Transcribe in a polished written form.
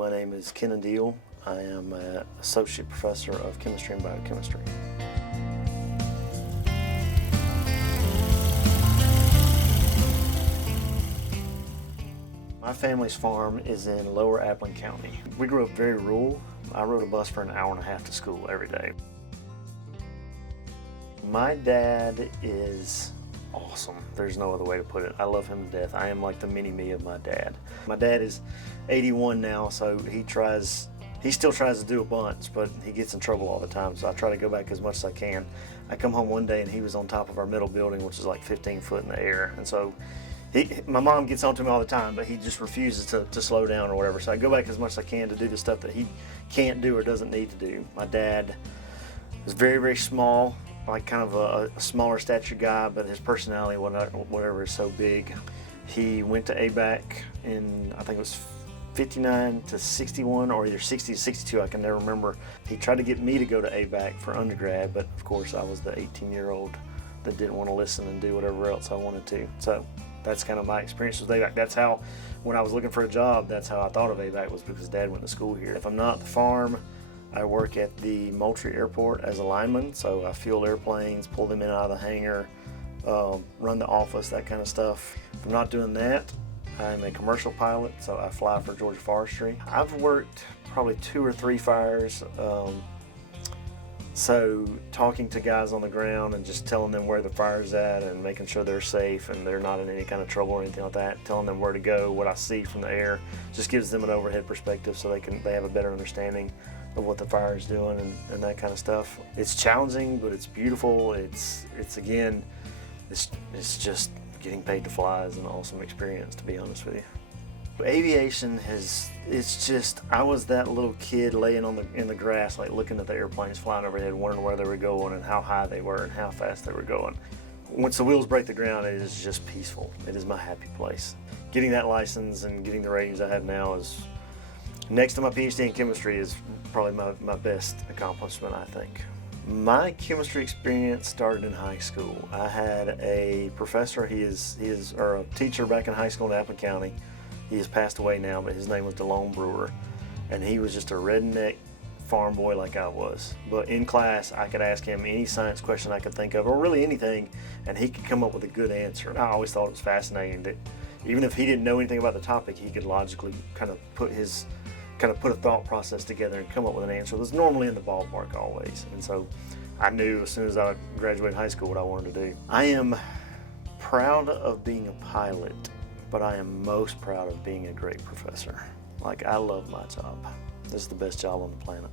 My name is Kennon Deal. I am an associate professor of chemistry and biochemistry. My family's farm is in Lower Appling County. We grew up very rural. I rode a bus for an hour and a half to school every day. My dad is awesome. There's no other way to put it. I love him to death. I am like the mini-me of my dad. My dad is 81 now, so he still tries to do a bunch, but he gets in trouble all the time, so I try to go back as much as I can. I come home one day and he was on top of our middle building, which is like 15 foot in the air, and so my mom gets on to him all the time, but he just refuses to slow down or whatever. So I go back as much as I can to do the stuff that he can't do or doesn't need to do. My dad is very, very small, like kind of a smaller stature guy, but his personality, whatever, is so big. He went to ABAC in, I think it was 59 to 61, or either 60 to 62, I can never remember. He tried to get me to go to ABAC for undergrad, but of course I was the 18-year-old that didn't want to listen and do whatever else I wanted to. So that's kind of my experience with ABAC. That's how, when I was looking for a job, that's how I thought of ABAC, was because Dad went to school here. If I'm not at the farm, I work at the Moultrie Airport as a lineman, so I fuel airplanes, pull them in and out of the hangar, run the office, that kind of stuff. If I'm not doing that, I'm a commercial pilot, so I fly for Georgia Forestry. I've worked probably 2 or 3 fires, so talking to guys on the ground and just telling them where the fire's at and making sure they're safe and they're not in any kind of trouble or anything like that, telling them where to go, what I see from the air, just gives them an overhead perspective so they have a better understanding of what the fire is doing and that kind of stuff. It's challenging, but it's beautiful. It's just getting paid to fly is an awesome experience, to be honest with you. Aviation it's just, I was that little kid laying in the grass, like looking at the airplanes flying overhead, wondering where they were going and how high they were and how fast they were going. Once the wheels break the ground, it is just peaceful. It is my happy place. Getting that license and getting the ratings I have now is, next to my PhD in chemistry, is probably my best accomplishment, I think. My chemistry experience started in high school. I had a professor, or a teacher back in high school in Appling County. He has passed away now, but his name was DeLone Brewer, and he was just a redneck farm boy like I was. But in class, I could ask him any science question I could think of, or really anything, and he could come up with a good answer. I always thought it was fascinating that even if he didn't know anything about the topic, he could logically kind of put a thought process together and come up with an answer that was normally in the ballpark always. And so I knew as soon as I graduated high school what I wanted to do. I am proud of being a pilot, but I am most proud of being a great professor. Like, I love my job. This is the best job on the planet.